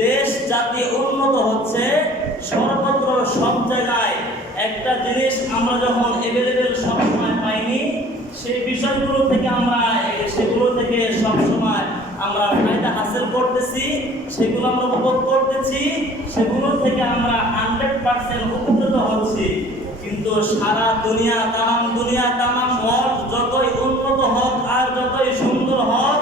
দেশ জাতি উন্নত হচ্ছে সর্বত্র সব জায়গায় একটা জিনিস আমরা যখন এভেলেবেল সবসময় পাইনি সেই বিষয়গুলো থেকে সেগুলো থেকে সবসময় আমরা ফায়দা হাসিল করতেছি, সেগুলো আমরা উপভোগ করতেছি, সেগুলো থেকে আমরা 100% উপকৃত হচ্ছি। কিন্তু সারা দুনিয়া তামাম ওয়ার্ল্ড যতই উন্নত হোক আর যতই সুন্দর হোক,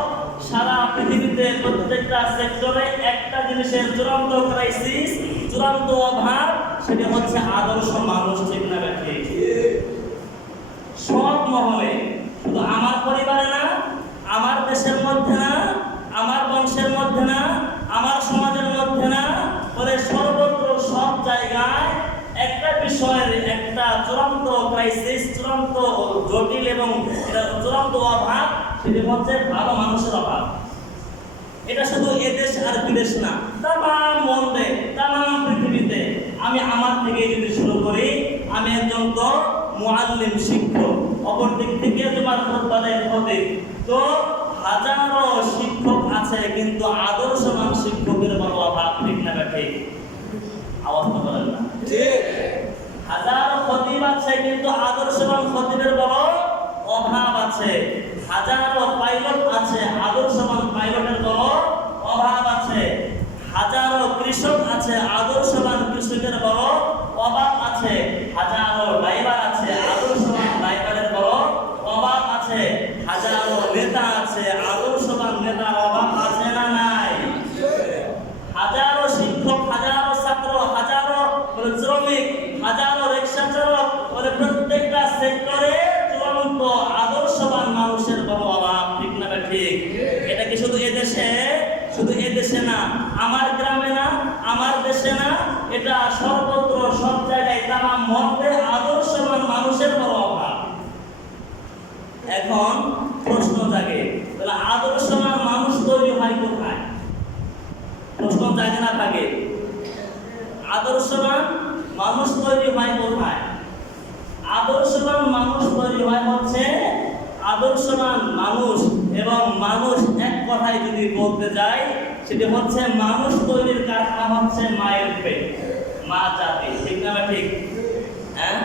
সারা পৃথিবীতে প্রত্যেকটা সেক্টরে একটা জিনিসের চূড়ান্ত ক্রাইসিস, চূড়ান্ত অভাব, সেটা হচ্ছে আদর্শ মানুষ। ঠিক না ব্যাপারে? সব মহলে, শুধু আমার পরিবারে না, আমার দেশের মধ্যে না, আমার বংশের মধ্যে না, আমার সমাজের মধ্যে না, বলে সর্বত্র সব জায়গায় একটা বিষয়ের একটা চূড়ান্ত ক্রাইসিস, চূড়ান্ত জটিল এবং চূড়ান্ত অভাব, সেটি হচ্ছে ভালো মানুষের অভাব। এটা শুধু এদেশ আর বিদেশ না, তামাম মন্ডে, তামাম পৃথিবীতে। আমি আমার থেকে যদি শুরু করি, আমি একজন তো মুআল্লিম, শিক্ষক, অপর দিক থেকে তোমার খুতবাদের খতিব। তো হাজারো শিক্ষক আছে, কিন্তু আদর্শবান শিক্ষকের বড় অভাব। ঠিক না ঠিক? আওয়াজ তো বলেন না। হাজারো খতিব আছে, কিন্তু আদর্শবান খতিবের বড় অভাব আছে। হাজারো পাইলট আছে, আদর্শবান পাইলটের বড় অভাব আছে। হাজারো কৃষক আছে, আদর্শবান কৃষকের বড় অভাব আছে। হাজারো ড্রাইভার আছে, আদর্শবান ড্রাইভারের বড় অভাব আছে। হাজারো নেতা আছে, আদর্শবান নেতার অভাব আছে না নাই? হাজারো শিক্ষক, হাজারো ছাত্র, হাজারো শ্রমিক, হাজারো রিক্সা চালক, প্রত্যেকটা সেক্টরে চূড়ান্ত আদর্শবান মানুষের বড় অভাব। ঠিক না ঠিক? এটা কি শুধু এদেশে না, আমার গ্রামে না, আমার দেশে না, এটা সর্বত্র সব জায়গায় তামাম মহলে আদর্শবান মানুষের বড় অভাব। এখন প্রশ্ন জাগে, তাহলে আদর্শবান মানুষ তৈরি হয় কোথায়? প্রশ্ন জাগে না থাকে? আদর্শবান মানুষ তৈরি হয় কোথায়? আদর্শবান মানুষ তৈরি হয় হচ্ছে আদর্শবান মানুষ, এবং মানুষ এক কথায় যদি বলতে যাই, সেটি হচ্ছে মানুষ তৈরির কারখানা হচ্ছে মায়ের পেট, মা জাতি। ঠিক না ঠিক? হ্যাঁ,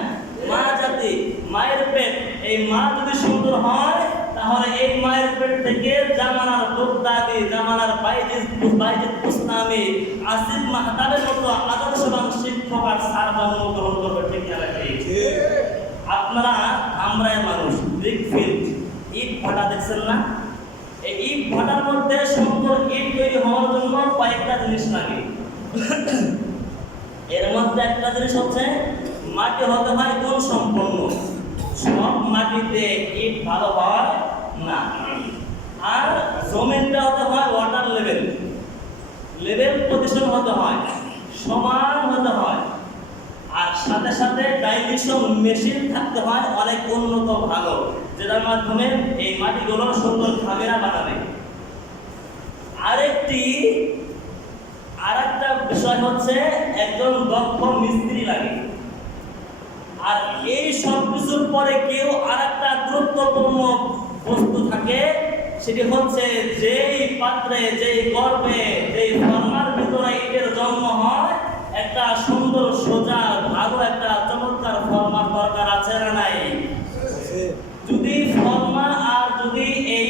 মা জাতি, মায়ের পেট। এই মা যদি সুন্দর হয়, তাহলে এই মায়ের পেট থেকে জামানার বগদাদি, জামানার বাইজিদ বুস্তামি, আসিফ মাহতাবের মতো আদর্শবান শিক্ষক আর স্যার জন্মগ্রহণ করবে। ঠিক না ঠিক? আপনারা আমরাই মানুষ, ব্রিক ফিল্ড, ইট ভাটা দেখছেন না? এই ইট ভাটার মধ্যে সুন্দর ইট তৈরি হওয়ার জন্য কয়েকটা জিনিস লাগে। এর মধ্যে একটা জিনিস হচ্ছে মাটি হতে হয় গুণ সম্পন্ন। সব মাটিতে ইট ভালো হয় না। আর জমিনটা হতে হয় ওয়াটার লেভেল পজিশন হতে হয়, সমান হতে হয়। আর সাথে সাথে ডাইলিউশন মেশিন থাকতে হয় অনেক উন্নত, ভালো, যেটার মাধ্যমে এই মাটিগুলো সুন্দর খামেরা বানাবে। আরেকটা বিষয় হচ্ছে একজন দক্ষ মিস্ত্রি লাগে। আর এই সব কিছুর পরে কেউ আরেকটা গুরুত্বপূর্ণ বস্তু থাকে, সেটি হচ্ছে যেই পাত্রে, যেই গর্ভে, যেই ফর্মার ভিতরে ইটের জন্ম হয়, একটা সুন্দর সোজা ভালো একটা চমৎকার ফর্মার দরকার আছে না নাই? যদি ফর্মা আর যদি এই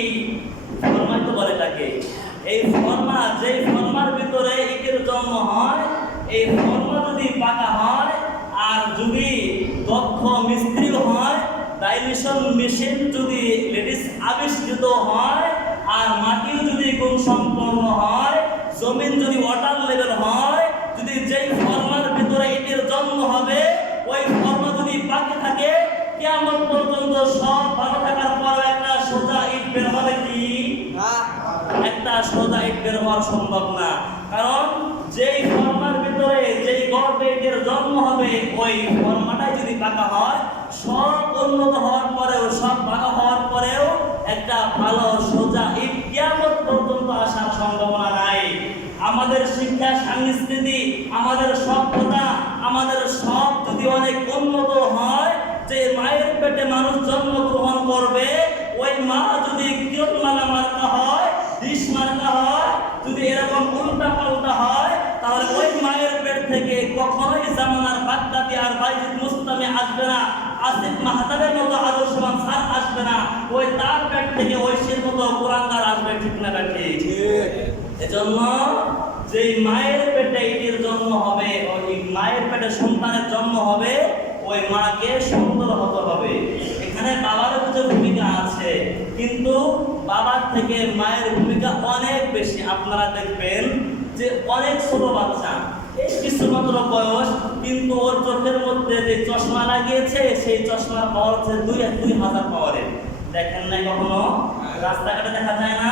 ফর্মাই তো বলে থাকে, এই ফর্মা, যেই ফর্মার ভিতরে ইটের জন্ম হয়, এই ফর্মা যদি পাকা হয়, আর যদি দক্ষ মিস্ত্রি হয়, ডাইলিউশন মেশিন যদি লেডিস আবিষ্কৃত হয়, আর মাটিও যদি গুণসম্পন্ন হয়, জমিন যদি ওয়াটার লেভেল হয়, যদি যেই ফর্মার ভিতরে ইটের জন্ম হবে, ওই ফর্মা যদি পাকে থাকে, কিয়ামত পর্যন্ত সব ভালো থাকার পর একটা সোজা ইট বের হবে কি? একটা সোজা ইট বের হওয়া সম্ভব না। কারণ যেই ফর্মার ভিতরে, যেই গর্ভে ইটের জন্ম হবে, ওই ফর্মাটাই যদি পাকা হয়, সব উন্নত হওয়ার পরেও, সব ভালো হওয়ার পরেও একটা ভালো সোজা ইট কিয়ামত পর্যন্ত আসার সম্ভাবনা নাই। আমাদের শিক্ষা, সংস্কৃতি, আমাদের সভ্যতা, আমাদের সব যদি অনেক উন্নত হয়, যে মায়ের পেটে মানুষ জন্মগ্রহণ করবে, ওই মা যদি কিরণমালা মার্কা হয়, ডিশ মার্কা হয়, যদি এরকম উল্টা পাল্টা হয়, থেকে কখনোই জামানার বাগদাদি আর বাইজিদ মুস্তামি আসবে না, আসিফ মাহতাবের মতো আদর্শবান স্যার আসবে না, ওই তার পেট থেকে ঐশীর মতো কোরআনদার আসবে, ঠিক না ঠিক? এজন্য যেই মায়ের পেটে এটির জন্ম হবে, ওই মায়ের পেটে সন্তানের জন্ম হবে, ওই মাকে সুন্দর হতে হবে। এখানে বাবারও কিছু ভূমিকা আছে, কিন্তু বাবার থেকে মায়ের ভূমিকা অনেক বেশি। আপনারা দেখবেন যে অনেক ছোট বাচ্চা, এই কিছুমাত্র বয়স, কিন্তু ওর চোখের মধ্যে যে চশমা লাগিয়েছে, সেই চশমার পাওয়ার হচ্ছে 2000 পাওয়ারের। দেখেন নাই কখনো? রাস্তাঘাটে দেখা যায় না?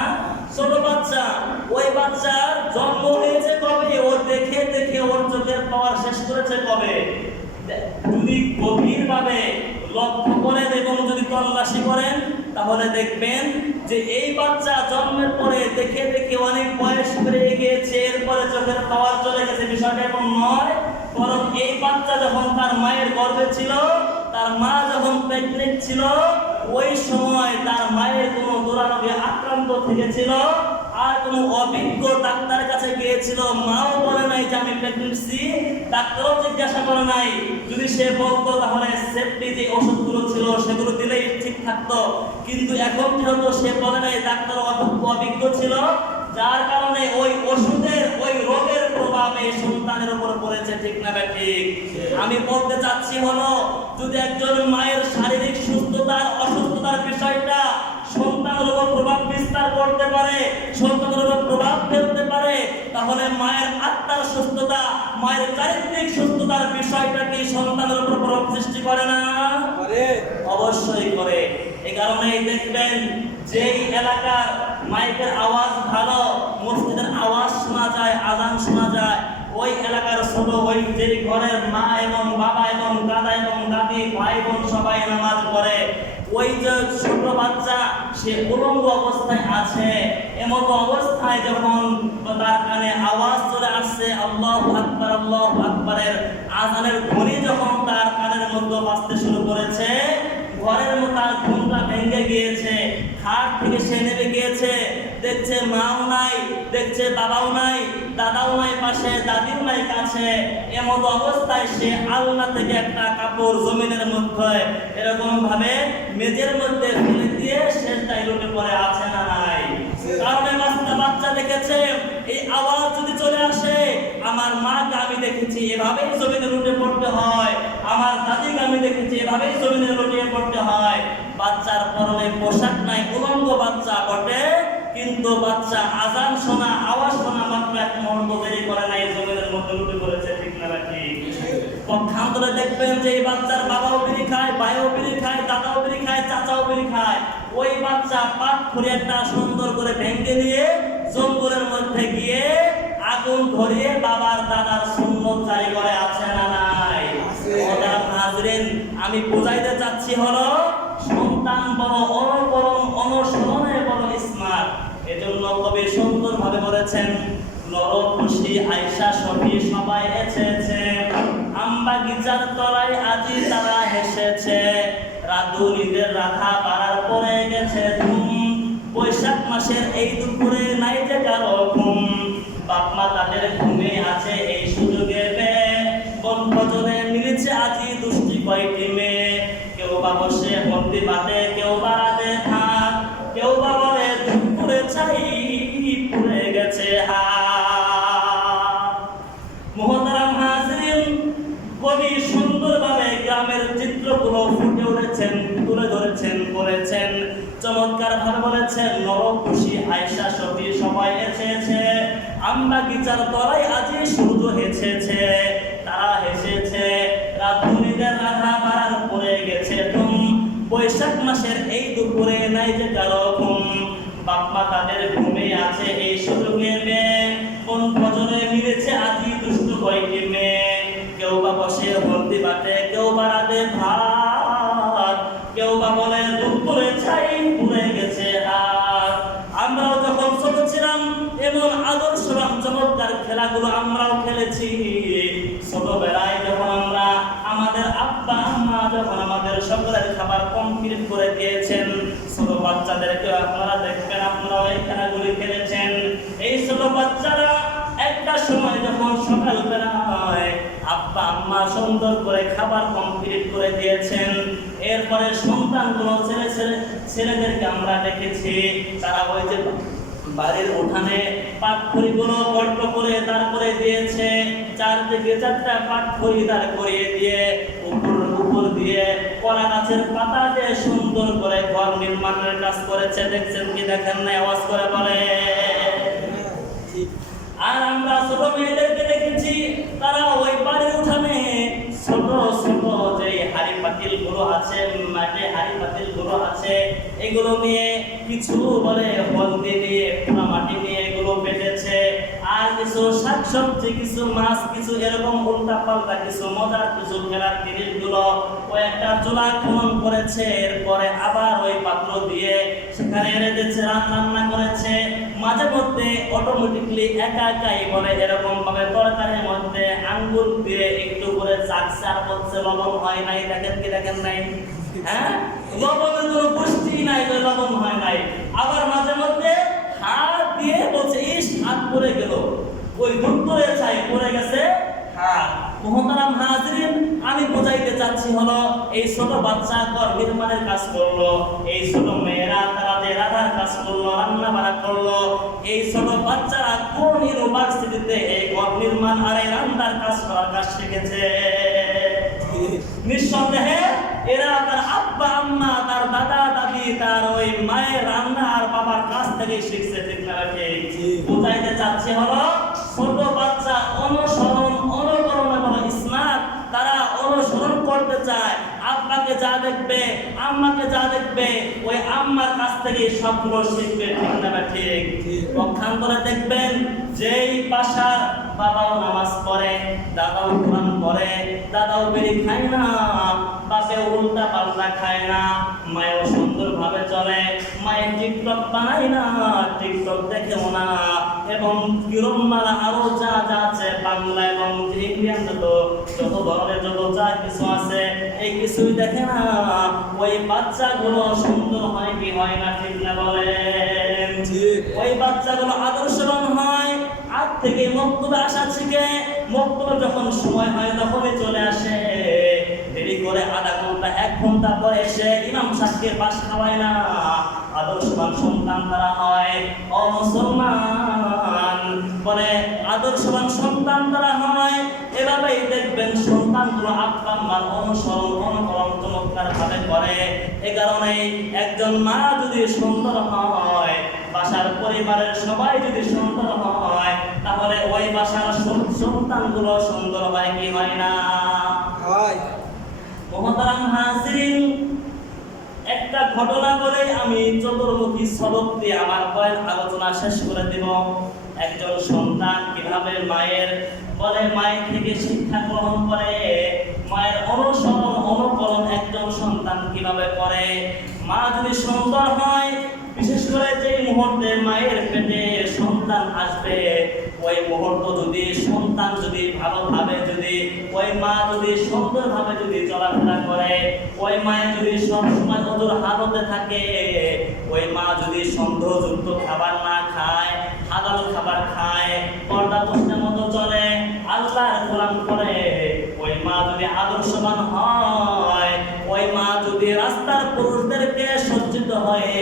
ছোট বাচ্চা, ওই বাচ্চার জন্ম হয়েছে কবে, ও দেখে দেখে ওর চোখের পাওয়ার শেষ করেছে কবে। যদি গভীরভাবে লক্ষ্য করেন এবং যদি তল্লাশি করেন, তাহলে দেখবেন যে এই বাচ্চা জন্মের পরে দেখে দেখে অনেক বয়স বেড়ে গিয়েছে, এরপরে চোখের পাওয়ার চলে গেছে। বিষয়টা এমন নয়, বরং এই বাচ্চা যখন তার মায়ের গর্ভে ছিল, তার মা যখন প্রেগনেন্ট ছিল, ওই সময় তার মায়ের কোনো দুরারোগে আক্রান্ত থেকেছিল, আর কোনো অভিজ্ঞ ডাক্তারের কাছে গিয়েছিল, মাও বলে নাই যে আমি প্রেগনেন্সি, ডাক্তারও জিজ্ঞাসা করে নাই। যদি সে বলতো তাহলে সেফটি যে ওষুধগুলো ছিল সেগুলো দিলেই ঠিক থাকতো, কিন্তু এখন যেহেতু সে বলে নাই, ডাক্তার অভিজ্ঞ ছিল, যার কারণে ওই ওষুধের ওই রোগের প্রভাব এই সন্তানের উপর পড়েছে, ঠিক না ঠিক? আমি বলতে চাচ্ছি হলো, যদি একজন মায়ের শারীরিক সুস্থতার অসুস্থতার বিষয়টা সন্তানের উপর প্রভাব বিস্তার করতে পারে, সন্তানের উপর প্রভাব ফেলতে পারে, তাহলে মায়ের আত্মার সুস্থতা, মায়ের চারিত্রিক সুস্থতার বিষয়টা কি সন্তানের উপর প্রভাব সৃষ্টি করে না? অবশ্যই করে। এই কারণেই দেখবেন যেই এলাকার মাইকের আওয়াজ ভালো, মসজিদের আওয়াজ শোনা যায়, আজান শোনা যায়, ওই এলাকার ছোট, ওই যে ঘরের মা এবং বাবা এবং দাদা এবং দাদি, ভাই বোন সবাই নামাজ পড়ে, ওই যে ছোট বাচ্চা সে উলঙ্গ অবস্থায় আছে, এমত অবস্থায় যখন তার কানে আওয়াজ চলে আসছে আল্লাহু আকবার, আল্লাহু আকবারের আজানের ধ্বনি যখন তার কানের মধ্যে বাজতে শুরু করেছে, ঘরের মতো তার ঘুমটা ভেঙে গিয়েছে, খাট থেকে সে নেমে গিয়েছে, দেখছে মাও নাই, দেখছে বাবাও নাই, দাদাও নাই পাশে, দাদিও নাই কাছে, এমত অবস্থায় সে আল্লাহ থেকে একটা কাপড় জমিনের মধ্যে এরকম ভাবে মেজের মধ্যে ফেলে দিয়ে সেটাই লুটে পড়ে আছে না নাই? কারণে বাচ্চা দেখেছে এই আওয়াজ যদি চলে আসে, আমার মাকে আমি দেখেছি এভাবেই জমিনে লুটে পড়তে হয়, আমার দাদিকে আমি দেখেছি এভাবেই জমিনে লুটিয়ে পড়তে হয়। বাচ্চার পরনে পোশাক নাই, উলঙ্গ বাচ্চা বটে, কিন্তু বাচ্চা আজান শোনা, আওয়াজ শোনা মাত্র এক মুহূর্ত দেরি করে নাই, জমিনের মধ্যে লুটে পড়েছে, ঠিক না ঠিক? পক্ষান্তরে দেখবেন যে এই বাচ্চার বাবাও বিড়ি খায়, ভাইও বিড়ি খায়, দাদাও বিড়ি খায়, চাচাও বিড়ি খায়, ওই বাচ্চা পাট খুঁড়িটা সুন্দর করে ভেঙে নিয়ে জঙ্গলের মধ্যে গিয়ে আগুন ধরিয়ে বাবার দাদার সুন্নত জারি করে আছে না নাই? হাজরিন, আমি বুঝাইতে চাচ্ছি হলো, সন্তান বড় অনুসরণে বড় স্মার্ট। এজন্য কবি সুন্দর ভাবে বলেছেন, নরখুশি আয়সা সখী সবাই এসেছে, আমবাগিচার তলায় আজি তারা হেসেছে, রাধুনীদের রাধা পাড়ার পরে গেছে ধুম, বৈশাখ মাসের এই দুপুরে নাই যে কারো ঘুম, বাপমা তাদের ঘুমে আছে এই সুযোগে পেয়ে, বনভোজনে মিলেছে আজি দুষ্টি কয়টি মেয়ে, কেউ বা বসে বন্দি বাটে, কেউ বা রাতে ভাত, কেউ বা বলে দুপুরে ছাই পুড়ে গেছে হাত। মুহতারাম হাজরিন, কবি সুন্দরভাবে গ্রামের চিত্রগুলো ফুটে উঠেছেন, তুলে ধরেছেন, বলেছেন, চমৎকার ভাবে বলেছেন, নরখুশি আয়সা সখী সবাই এসেছে, আমবাগিচার তলায় আজি সূর্য হেসেছে, তারা হেসেছে, রাধুনীদের রাধা পাড়ার পরে গেছে ধুম, বৈশাখ মাসের এই দুপুরে নাই যে কারো ঘুম, বাপমা তাদের ঘুমে আছে এই সুযোগে মেয়ে, কোন ভজনে মিলেছে আজি দুষ্ট কয়টি মেয়ে, কেউ বা বসে বন্দি বাটে, কেউ বা রাতে ভাত, কেউ বা বলে দুপুরে ছাই পুড়ে গেছে হাত। আমরাও যখন ছোট ছিলাম এমন আদর্শবান চমৎকার খেলাগুলো আমরাও খেলেছি। ছোটবেলায় যখন আমরা আমাদের আব্বা আম্মা যখন আমাদের সকলের খাবার কমপ্লিট করে দিয়েছেন, ছোট বাচ্চাদেরকে আপনারা দেখবেন আপনারাও এই খেলাগুলি খেলেছেন। এই ছোট বাচ্চারা একটা সময় যখন সকালবেলা হয় আব্বা আম্মা সুন্দর করে খাবার কমপ্লিট করে দিয়েছেন। এরপরে সন্তানগুলো ছেলেদেরকে আমরা দেখেছি তারা ওই যে বাড়ির উঠানে পাটখড়িগুলো গর্ত করে দাঁড় করে দিয়েছে, চারদিকে 4টা পাটখড়ি দাঁড় করিয়ে দিয়ে উপর দিয়ে কলা গাছের পাতা দিয়ে সুন্দর করে ঘর নির্মাণের কাজ করেছে। দেখছেন কি দেখেন না? আওয়াজ করে বলে। আর আমরা ছোট মেয়েদেরকে দেখেছি তারা ওই বাড়ির উঠানে ছোট ছোট যে হাড়ি পাতিল গুলো আছে, মাটি হাড়ি পাতিল গুলো আছে, এগুলো নিয়ে কিছু বলে হলদি নিয়ে পোড়া মাটি নিয়ে এগুলো বেঁধেছে, আর কিছু শাকসবজি, কিছু মাছ, কিছু এরকম উল্টা পাল্টা কিছু মজার কিছু খেলার জিনিসগুলো ওই একটা চুলা খনন করেছে। এরপরে আবার ওই পাত্র দিয়ে সেখানে রেখেছে, রান্না করেছে। মাঝে মধ্যে অটোমেটিকলি একা একাই বলে এরকম ভাবে তরকারির মধ্যে আঙ্গুল দিয়ে একটু করে চাকছে আর বলছে লবণ হয় নাই। দেখেন কি দেখেন নাই? হ্যাঁ, লবণের কোনো পুষ্টি নাই, লবণ হয় নাই। আবার মাঝে মধ্যে হাত দিয়ে বলছে ইস হাত পড়ে গেল, ওই দুপুরে চাই পড়ে গেছে হাত। মোহতারাম হাজরিন, আমি বোঝাইতে চাচ্ছি হলো এই ছোট বাচ্চা ঘর নির্মাণের কাজ করলো, এই ছোট মেয়েরা তারা যে রাধার কাজ করলো, রান্না বাড়া করলো, এই ছোট বাচ্চারা কোন ইউনিভার্সিটিতে এই ঘর নির্মাণ আর এই রান্নার কাজ করার কাজ শিখেছে? নিঃসন্দেহে এরা তার আব্বা আম্মা, তার দাদা দাদি, তার ওই মায়ের রান্না আর বাবার কাছ থেকে শিখছে। ঠিক না? বোঝাইতে চাচ্ছি হলো ছোট বাচ্চা অনুকরণ এবং স্মার্ট, তারা অনুসরণ করতে চায়। আব্বাকে যা দেখবে, আম্মাকে যা দেখবে, ওই আম্মার কাছ থেকে সবগুলো শিখবে। ঠিক না? ঠিক। পক্ষান্তরে দেখবেন যেই বাসার বাবাও নামাজ পড়ে, দাদাও কোরআন পড়ে, দাদাও বিড়ি খায় না, বাপে উল্টা পাল্টা খায় না, মায়েও সুন্দরভাবে চলে, মায়ের টিকটক বানায় না, টিকটক দেখেও না, এবং কিরমমালা আরো যা যা আছে বাংলা এবং ইন্ডিয়ান যত ধরনের যত যা কিছু আছে এই কিছুই দেখে না। ওই বাচ্চাগুলো সুন্দর হয় কি হয় না? ঠিক না বলেন? ওই বাচ্চাগুলো আদর্শবান হয়। আজ থেকে মক্তবে আসা শিখে, মক্তবে যখন সময় হয় তখনই চলে আসে। দেরি করে আধা ঘন্টা 1 ঘন্টা পরে এসে ইমাম সাহেবকে পাশ খাওয়ায় না। আদর্শবান সন্তান তারা হয়। ও মুসলমান, বলে আদর্শবান সন্তান তারা হয়। এভাবেই দেখবেন সন্তানগুলো আব্বা আম্মার অনুকরণ চমৎকার ভাবে করে। এ কারণে একজন মা যদি সুন্দর হয়, বাসার পরিবারের সবাই যদি সুন্দর হয়, তাহলে ওই বাসার সন্তানগুলো সুন্দর হয় কি হয় না? হয়। মুহতারাম হাজিরিন, একটা ঘটনা বলে আমি চতুর্মুখী সবক দিয়ে আমার বয়ান আলোচনা শেষ করে দেব। একজন সন্তান কিভাবে মায়ের থেকে শিক্ষা গ্রহণ করে, মায়ের অনুকরণ একজন সন্তান কিভাবে করে। মা যদি সুন্দর হয়, বিশেষ করে যে মুহূর্তে মায়ের পেটে সন্তান আসবে, ওই মুহূর্ত যদি সন্তান যদি ভালোভাবে যদি ওই মা যদি সুন্দরভাবে যদি চলাফেরা করে, ওই মায়ের যদি সবসময় ওদের হালতে থাকে, ওই মা যদি সন্দেহযুক্ত খাবার না খায়, হালাল খাবার খায়, পর্দা প্রশ্নের মতো চলে, আল্লাহর কোরআন পড়ে, ওই মা যদি আদর্শবান হয়, ওই মা যদি রাস্তার পুরুষদেরকে সজ্জিত হয়ে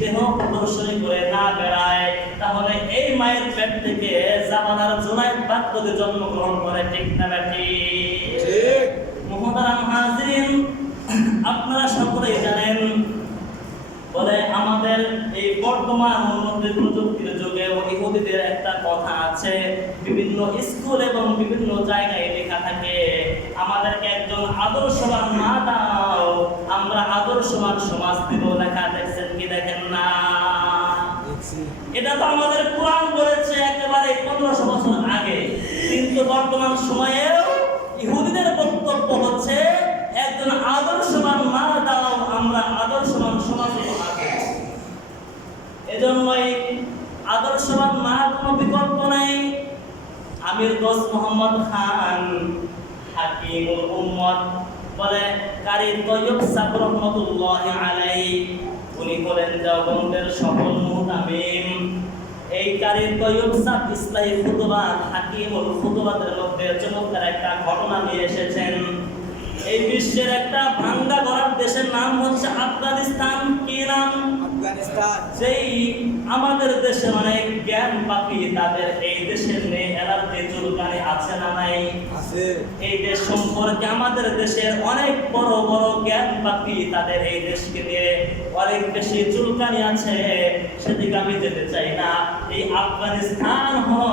দেহ প্রদর্শনী করে না বেড়ায়, তাহলে এই মায়ের পেট থেকে জামানার জুনায়েদ বাগদদি জন্মগ্রহণ করে। ঠিক না ঠিক? মুহতারাম হাজিরিন, আপনারা সকলেই জানেন, বলে আমাদের এই বর্তমান উন্নত প্রযুক্তির যুগে ইহুদিদের একটা কথা আছে, বিভিন্ন স্কুল এবং বিভিন্ন জায়গায় লেখা থাকে, আমাদেরকে একজন আদর্শবান মা দাও, আমরা আদর্শবান সমাজ দিব। লেখা দেখছেন কি দেখেন না? এটা তো আমাদের কোরআন বলেছে একেবারে 1500 বছর আগে, কিন্তু বর্তমান সময়েও ইহুদিদের বক্তব্য হচ্ছে একজন আদর্শবান মা দাও, আমরা আদর্শবান সমাজ দিব। এজন্যই আদর্শবান মা কোনো বিকল্প নাই। আমির দোস্ত মোহাম্মদ খান হাকিমুল উম্মত বলে কারি তৈয়ব সাহেব রহমাতুল্লাহি আলাইহি, উনি বলেন দেওবন্দের সফল মুহতামিম। এই কারীর তৈয়ব সাহ ইসলাহি খুতবা হাকিমুল খুতবাদের মধ্যে চমৎকার একটা ঘটনা নিয়ে এসেছেন। এই বিশ্বের একটা ভাঙ্গা গড়ার দেশের নাম হচ্ছে আফগানিস্তান। কি নাম? আফগানিস্তান। যেই আমাদের দেশে অনেক জ্ঞান পাপি, তাদের এই দেশের নেই এলার্জি চুলকানি আছে না নাই? আছে। এই দেশ সম্পর্কে আমাদের দেশের অনেক বড় বড় জ্ঞান পাপি, তাদের এই দেশকে নিয়ে অনেক বেশি চুলকানি আছে। সেদিকে আমি যেতে চাই না। এই আফগানিস্তান হলো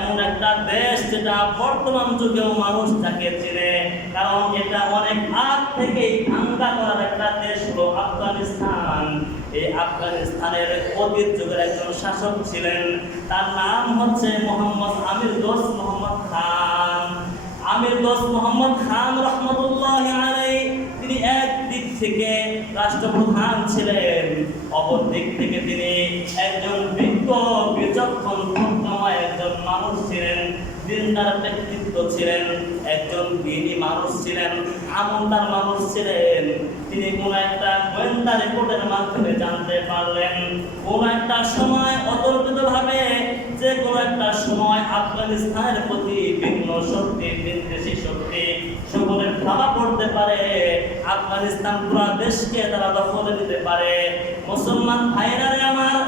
এমন একটা দেশ যেটা বর্তমান যুগেও মানুষ তাকে চিনে, কারণ এটা অনেক আগ থেকেই ভাঙ্গা করার একটা দেশ হলো আফগানিস্তান। এই আফগানিস্তানের অতীত যুগের একজন শাসক ছিলেন, তার নাম হচ্ছে মোহাম্মদ আমির দোস্ত মোহাম্মদ খান। আমির দোস্ত মোহাম্মদ খান রহমতুল্লাহি আলাইহি, তিনি এক দিক থেকে রাষ্ট্রপ্রধান ছিলেন, অপর দিক থেকে তিনি একজন বিজ্ঞ বিচক্ষণ প্রজ্ঞাময় একজন মানুষ ছিলেন, দিনদার ব্যক্তিত্ব ছিলেন, একজন দিনী মানুষ ছিলেন, আমলদার মানুষ ছিলেন। তিনি কোন একটা গোয়েন্দা রিপোর্টের মাধ্যমে জানতে পারলেন কোন একটা সময় অতর্কিতভাবে যে কোন একটা সময় আফগানিস্তানের প্রতি ভিন্ন শক্তি, বিদেশি শক্তি সকলের ধাওয়া করতে পারে, আফগানিস্তান পুরো দেশকে তারা দখলে দিতে পারে। মুসলমান ভাইরা আমার,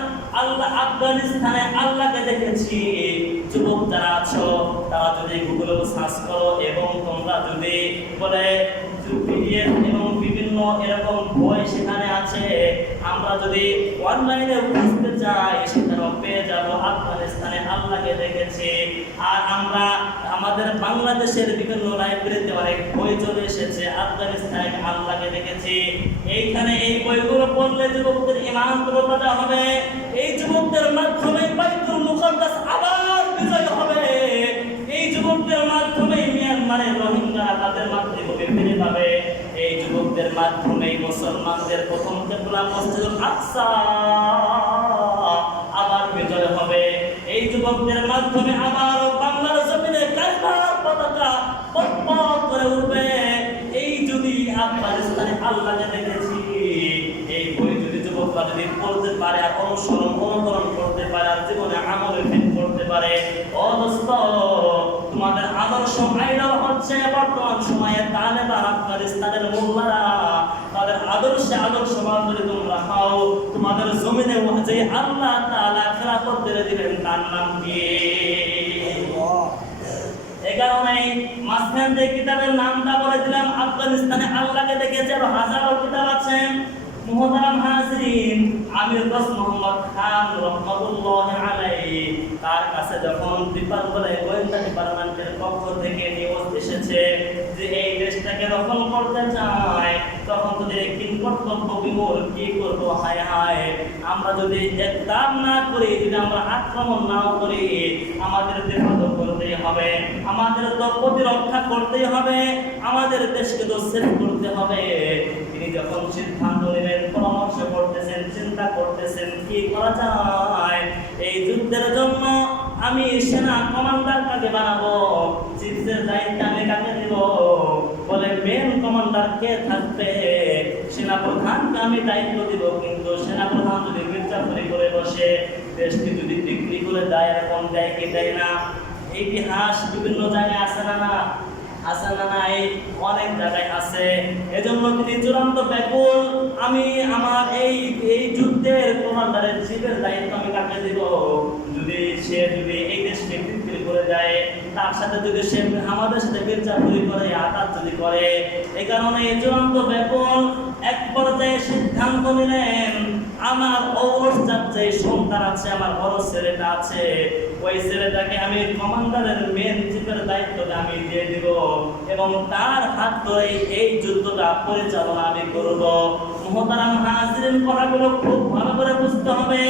আল্লাহ আফগানিস্তানে আল্লাহকে দেখেছি। যুবক যারা আছো তারা যদি গুগলে সার্চ করো এবং তোমরা যদি বলে পিডিএফ এবং বিভিন্ন এরকম বই সেখানে আছে, আমরা যদি অনলাইনে বুঝতে চাই সেখানেও পেয়ে যাব আফগানিস্তানে আল্লাহকে দেখেছি। আর আমরা আমাদের বাংলাদেশের বিভিন্ন লাইব্রেরিতে অনেক বই চলে এসেছে, আফগানিস্তানে আল্লাহকে দেখেছি। এইখানে এই বইগুলো পড়লে যুবকদের ঈমান তাজা হবে। এই যুবকদের মাধ্যমে বাইতুল মুকাদ্দাস আবার বিজয় হবে। এই যুবকদের মাধ্যমে মিয়ানমারের রোহিঙ্গা তাদের মাতৃভূমি ফিরে পাবে। এই যুবকদের মাধ্যমে মুসলমানদের প্রথম কিবলা মসজিদুল আকসা আবার বিজয় হবে। এই যুবকদের মাধ্যমে আবার বাংলার জমিনে কালিমার পতাকা পথ করে উঠবে। এই যদি আফগানিস্তানে আল্লাহকে দেখেছি, এই বই যদি যুবকরা যদি পড়তে পারে আর অনুকরণ করতে পারে আর জীবনে আমলে ফিট করতে পারে, অবস্থ তোমাদের আদর্শ আইডল হচ্ছে বর্তমান সময়ে তালেবান আফগানিস্তানের মোল্লারা। তাদের আদর্শবান যদি তোমরা হও, তোমাদের জমিনে যে আল্লাহ তাআলা খেলাফত দিয়ে দিবেন তার নাম কি? এই কারণে মাঝখান থেকে কিতাবের নামটা বলে দিলাম। আফগানিস্তানে আল্লাহকে দেখেছে আর হাজারো কিতাব আছে। মুহতারাম হাজিরিন, আমির দোস্ত মোহাম্মদ খান রহমতুল্লাহি আলাইহি, তার কাছে যখন গোয়েন্দা ডিপার্টমেন্টের পক্ষ থেকে নিউজ এসেছে যে এই দেশটাকে দখল করতে চায়, তখন তো কিন কর্তব্য বিমূল কি করবো, হায় হায় আমরা যদি একদম না করি, যদি আমরা আক্রমণ না করি, আমাদের দেশ তো করতেই হবে, আমাদের তো প্রতিরক্ষা করতেই হবে, আমাদের দেশকে তো সেভ করতে হবে। তিনি যখন সিদ্ধান্ত নিলেন, পরামর্শ করতেছেন, চিন্তা করতেছেন কি করা যায়, এই যুদ্ধের জন্য আমি সেনা কমান্ডার কাকে বানাবো, চিফের দায়িত্ব আমি কাকে দিব, বলে মেন কমান্ডার কে থাকবে, সেনা প্রধানকে আমি দায়িত্ব দিব। কিন্তু সেনা প্রধান যদি মির্জাফরি করে বসে, দেশকে যদি বিক্রি করে দেয়, এরকম দেয় কি দেয় না? ইতিহাস বিভিন্ন জায়গায় আছে না নাই? অনেক জায়গায় আছে। এজন্য তিনি চূড়ান্ত ব্যাকুল, আমি আমার এই যুদ্ধের কমান্ডারের চিফের দায়িত্ব আমি কাকে দিব? যদি এই দেশকে বিক্রি করে যায়, তার সাথে যদি সে আমাদের সাথে মির্জাফরি করে, আঘাত যদি করে, এই কারণে চূড়ান্ত ব্যাকুল। এক পর্যায়ে সিদ্ধান্ত নিলেন, আমার ঔরসজাত যে সন্তান আছে, আমার বড় ছেলেটা আছে, ওই ছেলেটাকে আমি কমান্ডারের মেন চিফের দায়িত্বটা আমি দিয়ে দিব এবং তার হাত ধরে এই যুদ্ধটা পরিচালনা আমি করব। মুহতারাম হাজিরিন, কথাগুলো খুব ভালো করে বুঝতে হবে।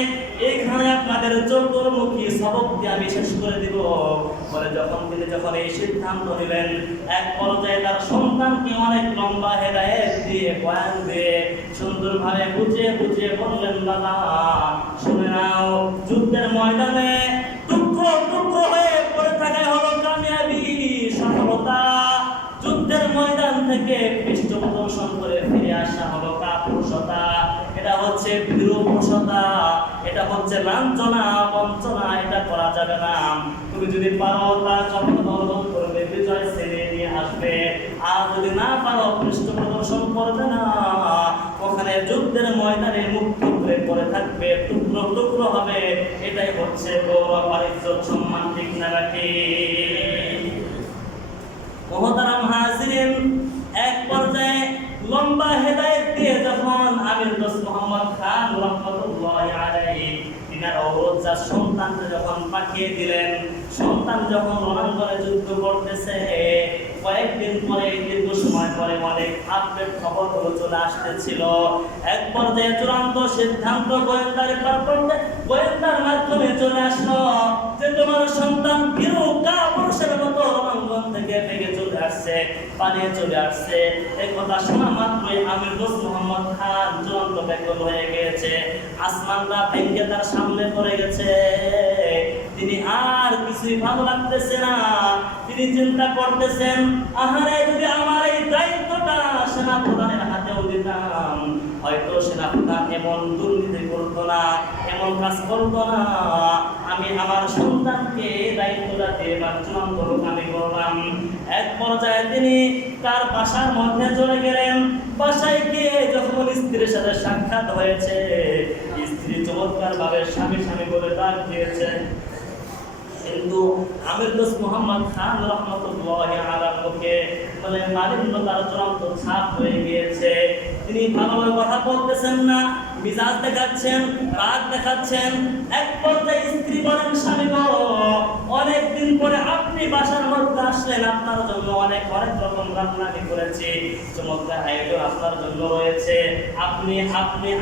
এইখানে আপনাদের চতুর্মুখী সবক দিয়ে আমি শেষ করে দিব। বলে তিনি যখন এই সিদ্ধান্ত নিলেন, এক পর্যায়ে তার সন্তানকে অনেক লম্বা হেদায়েত দিয়ে বয়ান দিয়ে সুন্দরভাবে বুঝিয়ে বললেন, বাবা শুনে নাও, যুদ্ধের ময়দানে টুকরো হয়ে পড়ে থাকাই হলো কামিয়াবি, সফলতা। যুদ্ধের ময়দান থেকে পৃষ্ঠপোষণ করে ফিরে আসা হলো কাপুরুষতা। এটা হচ্ছে ভীরুতা, এটা হচ্ছে লাঞ্ছনা বঞ্চনা, এটা করা যাবে না। তুমি যদি পারো তার যখন দৌলত করবে, বিজয় ছেড়ে নিয়ে আসবে, আর যদি না পারো পৃষ্ঠ প্রদর্শন করবে না, ওখানে যুদ্ধের ময়দানে মুক্ত হয়ে পড়ে থাকবে, টুকরো টুকরো হবে। এটাই হচ্ছে গৌরব আর ইজ্জত সম্মান, ঠিক না রাখে? মুহতারাম হাজিরিন, এক পর্যায়ে লম্বা হেদায়েত দিয়ে যখন আমির দোস্ত মোহাম্মদ খান রহমতুল্লাহি আলাইহি তিনার ঔরজার সন্তানকে যখন পাঠিয়ে দিলেন, সন্তান যখন রণাঙ্গনে যুদ্ধ করতেছে, কয়েকদিন পরে, দীর্ঘ সময় পরে অনেক আপডেট খবরগুলো চলে আসতেছিল। এক পর্যায়ে চূড়ান্ত সিদ্ধান্ত গোয়েন্দার মাধ্যমে চলে আসলো যে তোমার সন্তান ভীরু কাপুরুষের মতো রণাঙ্গন থেকে ভেগে চলে আসছে, পালিয়ে চলে আসছে। এই কথা শোনা মাত্রই আমির দোস্ত মোহাম্মদ খান চূড়ান্ত ব্যাকুল হয়ে গিয়েছে, আসমানটা ভেঙে তার সামনে পড়ে গেছে। তিনি আর কিছুই ভালো লাগতেছে না। তিনি চিন্তা করতেছেন, আহারে যদি আমার এই দায়িত্বটা সেনাপ্রধানের হাতেও দিতাম, হয়তো সেনাপ্রধান এমন দুর্নীতি করতো না, এমন কাজ করতো না। আমি আমার সন্তানকে দায়িত্বটা দিয়ে চূড়ান্ত আমি করলাম। এক পর্যায়ে তিনি তার বাসার মধ্যে চলে গেলেন। বাসায় গিয়ে যখন স্ত্রীর সাথে সাক্ষাৎ হয়েছে, স্ত্রী চমৎকার ভাবে স্বামী স্বামী বলে ডাক দিয়েছে, কিন্তু আমির দোস্ত মোহাম্মদ খান রহমতুল্লাহি আলাইহির মুখে মানে মালিন্যতার চূড়ান্ত ছাপ হয়ে গিয়েছে। তিনি ভালোভাবে কথা বলতেছেন না, মিজাজ দেখাচ্ছেন, রাগ দেখাচ্ছেন। এক পর্যায়ে স্ত্রী বলেন, স্বামী গো, অনেকদিন পরে আপনি বাসার মধ্যে আসলেন, আপনার জন্য অনেক রকম রান্না আমি করেছি, চমৎকার আয়োজন আপনার জন্য রয়েছে। আপনি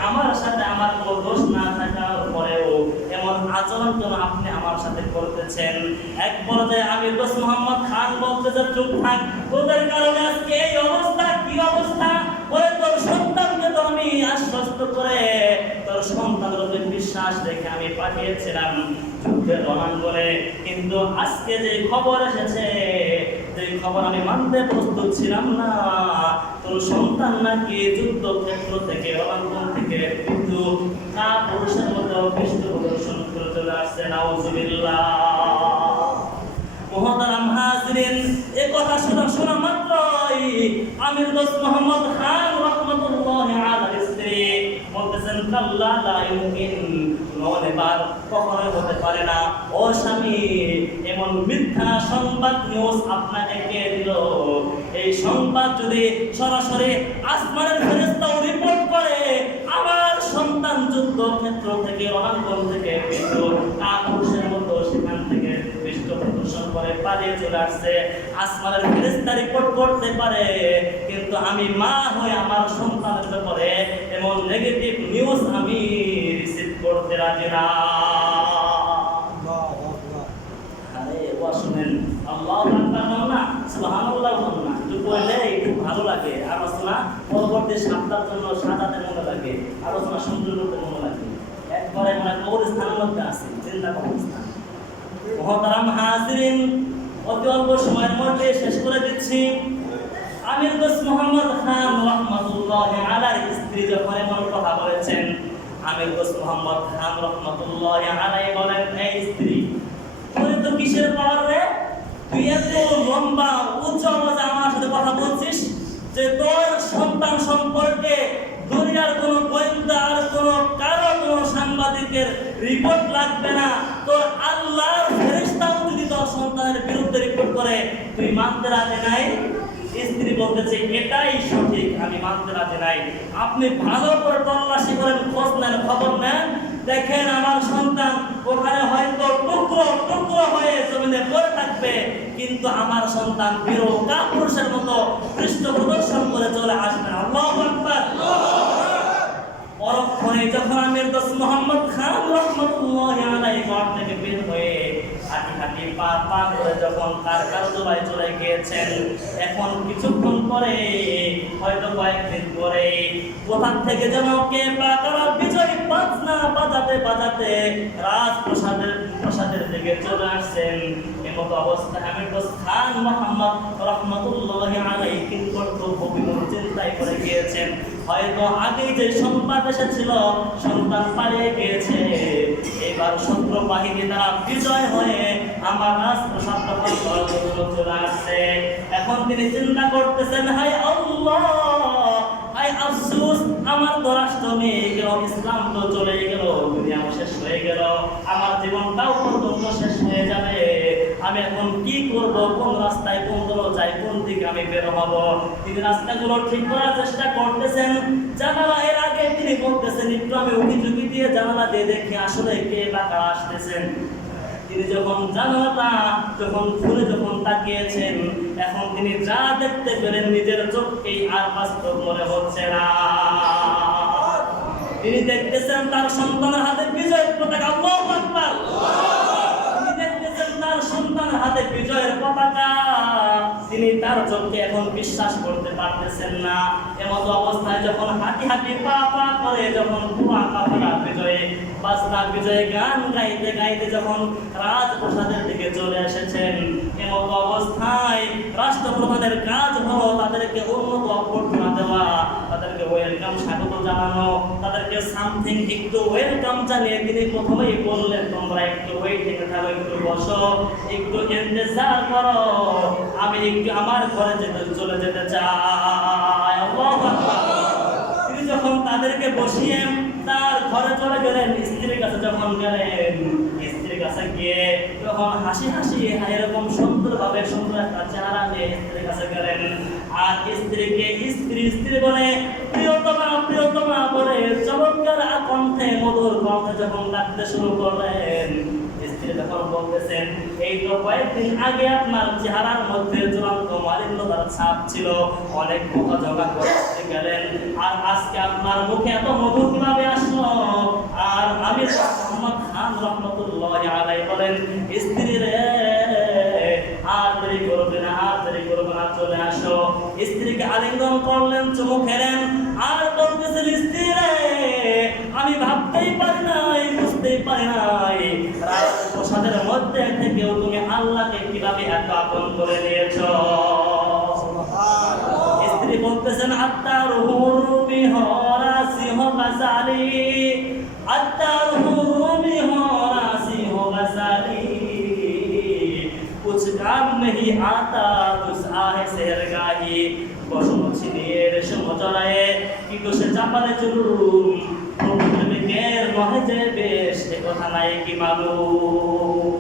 আমার সাথে আমার কোনো দোষ না থাকার পরেও এমন আচরণ কেন আপনি আমার সাথে করতেছেন? এক পর্যায়ে আমির দোস্ত মোহাম্মদ খান বলতেছে, চুপ থাক, তোদের কারণে আজকে এই অবস্থা। কি অবস্থা? ওরে তোর সন্তানকে তো আমি আশ্বস্ত করে তোর সন্তানের উপর বিশ্বাস রেখে আমি পাঠিয়েছিলাম যুদ্ধের রণাঙ্গনে, কিন্তু আজকে যে খবর এসেছে, যে খবর আমি মানতে প্রস্তুত ছিলাম না, তোর সন্তান নাকি যুদ্ধক্ষেত্র থেকে রণাঙ্গন থেকে কিন্তু কাপুরুষের মতো পৃষ্ঠ প্রদর্শন করে চলে আসছে। নাউজুবিল্লাহ। মুহতারাম হাজিরিন, এই কথা শোনা মাত্রই আমির দোস্ত মোহাম্মদ খান রহমতুল্লাহি আলাইহির স্ত্রী বলতেছেন, কাল্লা লা ইউমিন, নওয়ালেবার কখনোই হতে পারে না। ও স্বামী, এমন মিথ্যা সংবাদ নিউজ আপনাকে কে দিল? এই সংবাদ যদি সরাসরি আসমানের ফেরেশতাও রিপোর্ট করে, আমার সন্তান যুদ্ধক্ষেত্র থেকে রণাঙ্গন থেকে কিন্তু কাপুরুষের মতো সেখান থেকে পৃষ্ঠ প্রদর্শন করে পালিয়ে চলে আসছে, আসমানের ফেরেশতা রিপোর্ট করতে পারে, কিন্তু আমি মা হয়ে আমার সন্তানের ব্যাপারে এমন নেগেটিভ নিউজ আমি রিসিভ করতে রাজি না। আরে ওয়া শুনেন, আল্লাহু আকবার না, সুবহানাল্লাহ না, একটু বললে একটু ভালো লাগে, আলোচনা পরবর্তী সপ্তাহের জন্য সাজাতে মনে লাগে, আলোচনা সুন্দর করতে মনে লাগে। একবারে মানে কবরস্থানের মধ্যে আছে, চিন্তা কবরস্থান। মুহতারাম হাজিরিন, অতি অল্প সময়ের মধ্যে শেষ করে দিচ্ছি। আমির দোস্ত মোহাম্মদ খান রহমতুল্লাহি আলাইহির স্ত্রী যখন এমন কথা বলেছেন, আমির দোস্ত মোহাম্মদ খান রহমতুল্লাহি আলাইহি বলেন, এই স্ত্রী, তুই তো কিসের পাওয়ার রে? তুই এত লম্বা উচ্চ আওয়াজে আমার সাথে কথা বলছিস যে তোর সন্তান সম্পর্কে দুনিয়ার কোন গোয়েন্দা আর কারো সাংবাদিকের রিপোর্ট লাগবে না, তোর আল্লাহর ফেরেশতাও যদি তোর সন্তানের বিরুদ্ধে রিপোর্ট করে তুই মানতে রাজি নাই? স্ত্রী বলতেছে, এটাই সঠিক, আমি মানতে রাজি নাই। আপনি ভালো করে তল্লাশি করেন, খোঁজ নেন, খবর নেন, দেখেন আমার সন্তান ওখানে হয়তো টুকরো টুকরো হয়ে জমিনে পড়ে থাকবে, কিন্তু আমার সন্তান বীর কাপুরুষের মতো পৃষ্ঠ প্রদর্শন করে চলে আসবে। আল্লাহু আকবার। পরক্ষণে যখন আমির দোস্ত মোহাম্মদ খান রহমতুল্লাহি আলাইহি ঘর থেকে বের হয়ে হাঁটি হাঁটি পা করে যখন তার কার্যালয়ে চলে গিয়েছেন, এখন কিছুক্ষণ পরে হয়তো কয়েকদিন পরে কোথা থেকে যেন কে পাকারা বিজয় বাজনা বাজাতে বাজাতে রাজপ্রাসাদের দিকে চলে আসছেন। মতো অবস্থায় আমির দোস্ত খান মোহাম্মদ রহমতুল্লাহি আলাইহি তিন কর্তব্য বিমূঢ় চিন্তায় করে গিয়েছেন। হয়তো আগে যে সংবাদ এসেছিল সন্তান পালিয়ে গিয়েছে, এবার শত্রু বাহিনী দ্বারা বিজয় হয়ে আমার রাজপ্রাসাদ দখল করার জন্য চলে আসছে। এখন তিনি চিন্তা করতেছেন, হায় আল্লাহ, হায় আফসোস, আমার তো রাষ্ট্র নিয়ে গেল, ইসলাম তো চলে গেল, দুনিয়া শেষ হয়ে গেল, আমার জীবনটাও পর্যন্ত শেষ হয়ে যাবে। আমি এখন কি করব, কোন রাস্তায় কোন দরজায় কোন দিকে আমি বের হব? তিনি রাস্তাগুলো ঠিক করার চেষ্টা করতেছেন। জানালা এর আগে তিনি বলতেছেন, একটু আমি উকি ঝুঁকি দিয়ে জানালা দিয়ে দেখি আসলে কে বা কারা আসতেছেন। তিনি যখন জানালাটা খুলে তাকিয়েছেন, এখন তিনি যা দেখতে পেলেন নিজের চোখকেই আর বাস্তব মনে হচ্ছে না। তিনি দেখতেছেন তার সন্তানের হাতে বিজয়ের পতাকা। আল্লাহু আকবার। তিনি দেখতেছেন তার সন্তানের হাতে বিজয়ের পতাকা। তিনি তার চোখকে এখন বিশ্বাস করতে পারতেছেন না। এমত অবস্থায় যখন হাঁটি হাঁটি পা পা করে যখন পুরা কাফেলা বিজয়ে বাজনা বিজয়ে গান গাইতে গাইতে যখন রাজপ্রাসাদের দিকে চলে এসেছেন, এমত অবস্থায় রাষ্ট্রপ্রধানের কাজ হলো তাদেরকে উন্নত অভ্যর্থনা দেওয়া, তাদেরকে ওয়েলকাম স্বাগত জানানো, তাদেরকে সামথিং একটু ওয়েলকাম জানিয়ে তিনি প্রথমেই বললেন, তোমরা একটু ওয়েটিং থাকো, একটু বসো, একটু ইন্তজার করো, আমি একটু আমার ঘরে চলে যেতে চাই। আল্লাহু আকবার। তিনি যখন তাদেরকে বসিয়ে তার ঘরে চলে গেলেন, স্ত্রীর কাছে যখন গেলেন, স্ত্রীর কাছে গিয়ে তখন হাসি হাসি এরকম সুন্দরভাবে সুন্দর একটা চেহারা নিয়ে স্ত্রীর কাছে গেলেন। আর স্ত্রীকে স্ত্রী বলে প্রিয়তমা প্রিয়তমা বলে চমৎকার কণ্ঠে মধুর কণ্ঠে যখন ডাকতে শুরু করলেন, স্ত্রী তখন বলতেছেন, এই তো কয়েকদিন আগে আপনার চেহারার মধ্যে চূড়ান্ত মালিন্যতার ছাপ ছিল, অনেক বকাঝকা করতে গেলেন, আর আজকে আপনার মুখে এত মধু কিভাবে আসলো? আর আমির মোহাম্মদ খান রহমতুল্লাহি আলাইহি বলেন, স্ত্রী রে, আর দেরি করবে না, আর দেরি করবে না, চলে আসো। স্ত্রীকে আলিঙ্গন করলেন, চুমু খেলেন, আর বলতেছেন, স্ত্রী রে, আমি ভাবতেই পারি নাই, বুঝতেই পারি নাই রাজপ্রাসাদের মধ্যে থেকেও তুমি আল্লাহকে কিভাবে এত আপন করে নিয়েছো। স্ত্রী বলতেছেন, আত্মার হুরুমি হরাসি হো বাসালি, আত্মার হুরুমি হরাসি হো বাসালি, कुछ काम नहीं आता दुसा है सेहरगाही, বসন ছিনিয়ে রেশম জড়ায়ে কি দোষে চাপালে চুলুম, প্রেমিকের মহে যে বেশ এ কথা নাই কি মালুম।